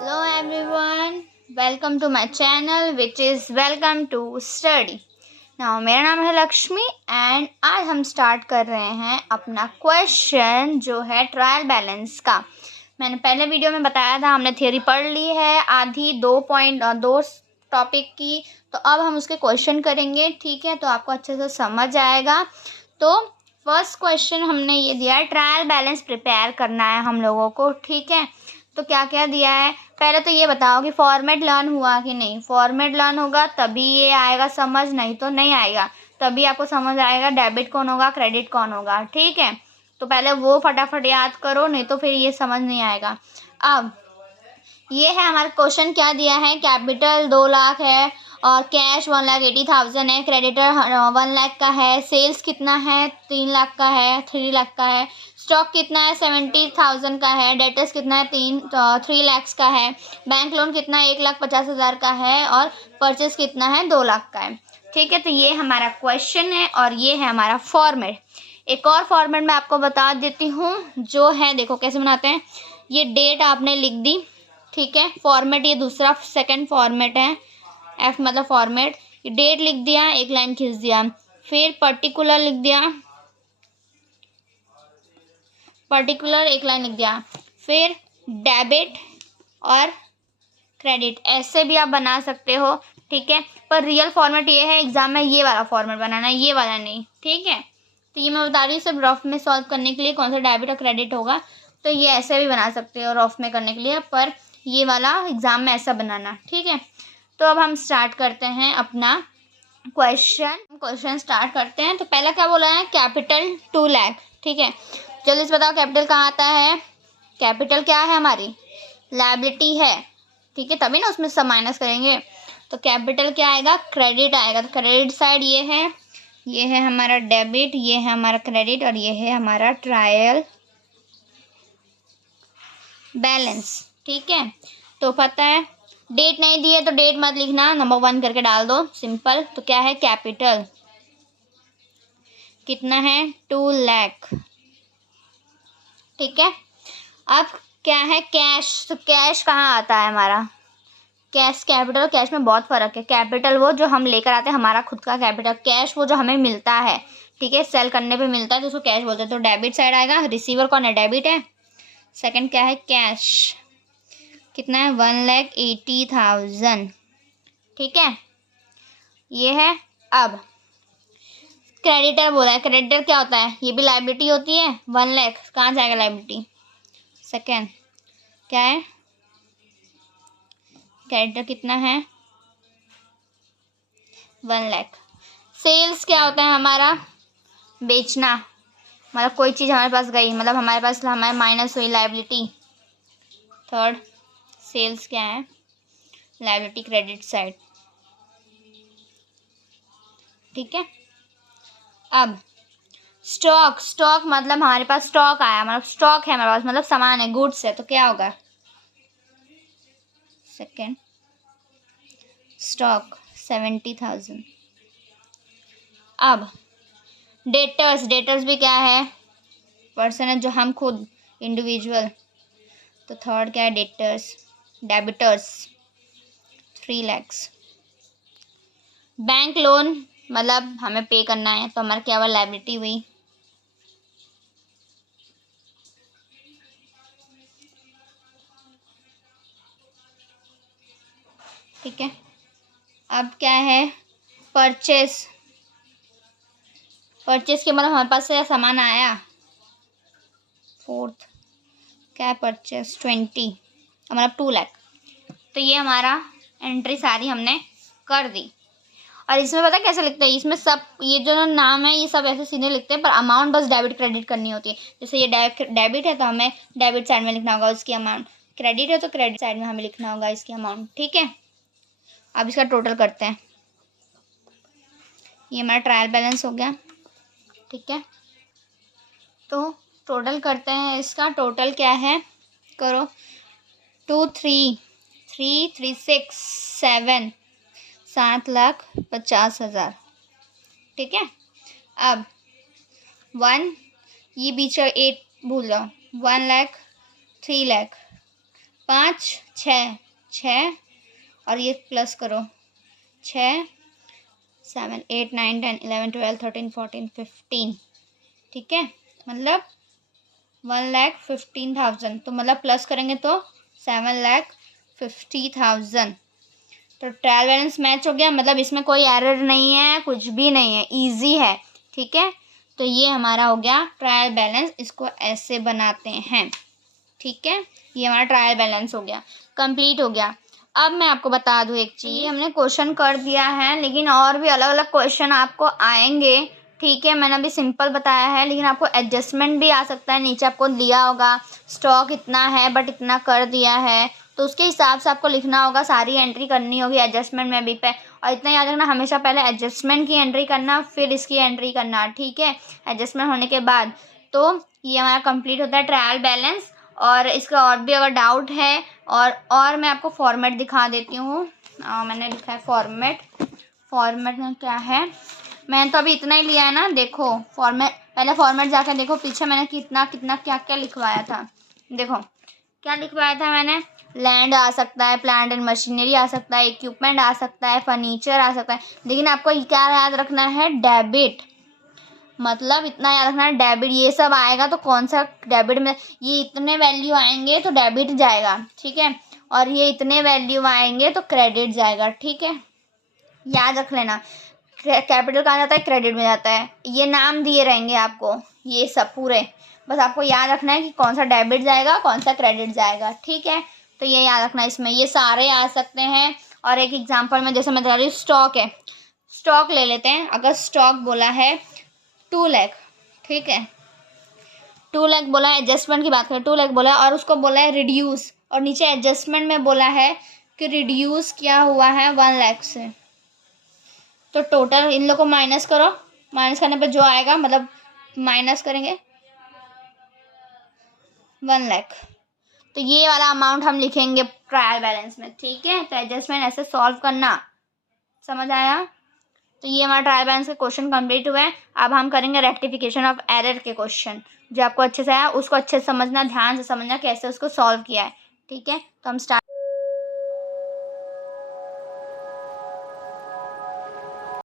Hello everyone, welcome to my channel which is Welcome to Study. Now मेरा नाम है Lakshmi and आज हम स्टार्ट कर रहे हैं अपना क्वेश्चन जो है ट्रायल बैलेंस का। मैंने पहले वीडियो में बताया था हमने थ्योरी पढ़ ली है आधी 2 टॉपिक की, तो अब हम उसके क्वेश्चन करेंगे। ठीक है, तो आपको अच्छे से समझ आएगा। तो फर्स्ट क्वेश्चन हमने ये दिया है, ट्रायल बैलेंस प्रिपेयर करना है हम लोगों को। ठीक है, तो क्या क्या दिया है, पहले तो ये बताओ कि फॉर्मेट लर्न हुआ कि नहीं। फॉर्मेट लर्न होगा तभी ये आएगा समझ, नहीं तो नहीं आएगा। तभी आपको समझ आएगा डेबिट कौन होगा, क्रेडिट कौन होगा। ठीक है, तो पहले वो फटाफट याद करो, नहीं तो फिर ये समझ नहीं आएगा। अब ये है हमारा क्वेश्चन, क्या दिया है, कैपिटल 2 लाख है और कैश 1,80,000 है, क्रेडिटर 1 लाख का है, सेल्स कितना है 3 लाख का है, 3 लाख का है, स्टॉक कितना है 70,000 का है, डेटर्स कितना है 3 लाख का है, बैंक लोन कितना है 1,50,000 का है और परचेस कितना है 2 लाख का है। ठीक है, तो ये हमारा क्वेश्चन है और ये है हमारा फॉर्मेट। एक और फॉर्मेट मैं आपको बता देती हूँ जो है, देखो कैसे बनाते हैं। ये डेट आपने लिख दी, ठीक है। फॉर्मेट ये दूसरा सेकंड फॉर्मेट है, एफ मतलब फॉर्मेट। डेट लिख दिया, एक लाइन खींच दिया, फिर पर्टिकुलर लिख दिया, पर्टिकुलर एक लाइन लिख दिया, फिर डेबिट और क्रेडिट, ऐसे भी आप बना सकते हो। ठीक है, पर रियल फॉर्मेट ये है, एग्जाम में ये वाला फॉर्मेट बनाना है, ये वाला नहीं। ठीक है, तो ये मैं बता रही हूँ सिर्फ रफ में सॉल्व करने के लिए कौन सा डेबिट और क्रेडिट होगा। तो ये ऐसे भी बना सकते हो रफ में करने के लिए, पर ये वाला एग्जाम में ऐसा बनाना। ठीक है, तो अब हम स्टार्ट करते हैं अपना क्वेश्चन स्टार्ट करते हैं। तो पहला क्या बोला है, कैपिटल 2 लाख। ठीक है, जल्दी से बताओ कैपिटल कहाँ आता है। कैपिटल क्या है, हमारी लायबिलिटी है। ठीक है, तभी ना उसमें सब माइनस करेंगे। तो कैपिटल क्या आएगा, क्रेडिट आएगा। तो क्रेडिट साइड ये है हमारा डेबिट, ये है हमारा क्रेडिट और ये है हमारा ट्रायल बैलेंस। ठीक है, तो पता है डेट नहीं दी है तो डेट मत लिखना, नंबर 1 करके डाल दो, सिंपल। तो क्या है, कैपिटल कितना है 2 लाख। ठीक है, अब क्या है, कैश। तो कैश कहाँ आता है हमारा, कैश, कैपिटल और कैश में बहुत फ़र्क है। कैपिटल वो जो हम लेकर आते हैं, हमारा खुद का कैपिटल। कैश वो जो हमें मिलता है, ठीक है, सेल करने पे मिलता है तो उसको कैश बोलते हैं। तो डेबिट साइड आएगा, रिसीवर कौन है, डेबिट है। सेकंड क्या है, कैश कितना है 1,80,000। ठीक है, ये है। अब क्रेडिटर बोला है, क्रेडिटर क्या होता है, ये भी लाइबिलिटी होती है। 1 लाख कहाँ जाएगा लाइबिलिटी, सेकेंड क्या है, क्रेडिटर कितना है 1 लाख। सेल्स क्या होता है हमारा, बेचना, मतलब कोई चीज़ हमारे पास गई, मतलब हमारे पास हमारे माइनस हुई लाइबिलिटी। थर्ड सेल्स क्या है, लाइबिलिटी क्रेडिट साइड। ठीक है, अब स्टॉक, स्टॉक मतलब हमारे पास स्टॉक आया, मतलब स्टॉक है हमारे पास, मतलब सामान है, गुड्स है, तो क्या होगा, सेकेंड स्टॉक 70,000। अब डेटर्स, डेटर्स भी क्या है, पर्सन है जो हम खुद, इंडिविजुअल। तो थर्ड क्या है, debtors, debtors 3 lakh. Bank loan मतलब हमें पे करना है, तो हमारा क्या हुआ, लायबिलिटी हुई। ठीक है, अब क्या है, परचेस, परचेस के मतलब हमारे पास से सामान आया। फोर्थ क्या है, परचेस 20 मतलब 2 लाख। तो ये हमारा एंट्री सारी हमने कर दी। और इसमें पता है कैसे लिखते हैं, इसमें सब ये जो नाम है ये सब ऐसे सीधे लिखते हैं, पर अमाउंट बस डेबिट क्रेडिट करनी होती है। जैसे ये डेबिट है तो हमें डेबिट साइड में लिखना होगा उसकी अमाउंट, क्रेडिट है तो क्रेडिट साइड में हमें लिखना होगा इसकी अमाउंट। ठीक है, अब इसका टोटल करते हैं। ये हमारा ट्रायल बैलेंस हो गया। ठीक है, तो टोटल करते हैं इसका, टोटल क्या है, करो 2 3 3 3 6 7 7,50,000। ठीक है, अब 1 ये बीच का 8 भूल जाओ, 1 लाख 3 लाख 5 6 6 और ये प्लस करो 6 7 8 9 10 11 12 13 14 15, ठीक है, मतलब 1,15,000। तो मतलब प्लस करेंगे तो 7,50,000। तो ट्रायल बैलेंस मैच हो गया, मतलब इसमें कोई एरर नहीं है, कुछ भी नहीं है, इजी है, ठीक है। तो ये हमारा हो गया ट्रायल बैलेंस, इसको ऐसे बनाते हैं, ठीक है। ये हमारा ट्रायल बैलेंस हो गया, कंप्लीट हो गया। अब मैं आपको बता दूं एक चीज़, हमने क्वेश्चन कर दिया है, लेकिन और भी अलग अलग क्वेश्चन आपको आएंगे, ठीक है। मैंने अभी सिंपल बताया है, लेकिन आपको एडजस्टमेंट भी आ सकता है। नीचे आपको दिया होगा स्टॉक इतना है बट इतना कर दिया है, तो उसके हिसाब से आपको लिखना होगा, सारी एंट्री करनी होगी एडजस्टमेंट में भी पे। और इतना याद रखना, हमेशा पहले एडजस्टमेंट की एंट्री करना, फिर इसकी एंट्री करना, ठीक है, एडजस्टमेंट होने के बाद। तो ये हमारा कंप्लीट होता है ट्रायल बैलेंस। और इसका और भी अगर डाउट है और मैं आपको फॉर्मेट दिखा देती हूँ। मैंने लिखा है फॉर्मेट में क्या है, मैंने तो अभी इतना ही लिया है ना। देखो फॉर्मेट, पहले फॉर्मेट जाकर देखो पीछे मैंने कितना कितना क्या क्या लिखवाया था। देखो क्या लिखवाया था मैंने, लैंड आ सकता है, प्लांट एंड मशीनरी आ सकता है, इक्विपमेंट आ सकता है, फर्नीचर आ सकता है। लेकिन आपको क्या याद रखना है, डेबिट, मतलब इतना याद रखना है डेबिट। ये सब आएगा तो कौन सा डेबिट में, ये इतने वैल्यू आएंगे तो डेबिट जाएगा, ठीक है, और ये इतने वैल्यू आएंगे तो क्रेडिट जाएगा, ठीक है, याद रख लेना। कैपिटल कहाँ जाता है, क्रेडिट में जाता है। ये नाम दिए रहेंगे आपको, ये सब पूरे, बस आपको याद रखना है कि कौन सा डेबिट जाएगा कौन सा क्रेडिट जाएगा, ठीक है। तो ये याद रखना, इसमें ये सारे आ सकते हैं। और एक एग्जांपल में जैसे मैं बता रही हूँ, स्टॉक है, स्टॉक ले लेते हैं। अगर स्टॉक बोला है 2 लाख, ठीक है, 2 लाख बोला है, एडजस्टमेंट की बात करें 2 लाख बोला है, और उसको बोला है रिड्यूस, और नीचे एडजस्टमेंट में बोला है कि रिड्यूस क्या हुआ है 1 लाख से। तो टोटल इन लोगों को माइनस करो, माइनस करने पर जो आएगा, मतलब माइनस करेंगे 1 लाख, तो ये वाला अमाउंट हम लिखेंगे ट्रायल बैलेंस में, ठीक है। तो एडजस्टमेंट ऐसे सॉल्व करना, समझ आया। तो ये हमारा ट्रायल बैलेंस के क्वेश्चन कंप्लीट हुए हैं। अब हम करेंगे रेक्टिफिकेशन ऑफ एरर के क्वेश्चन, जो आपको अच्छे से आया उसको अच्छे से समझना, ध्यान से समझना कैसे उसको सॉल्व किया है, ठीक है। तो हम स्टार्ट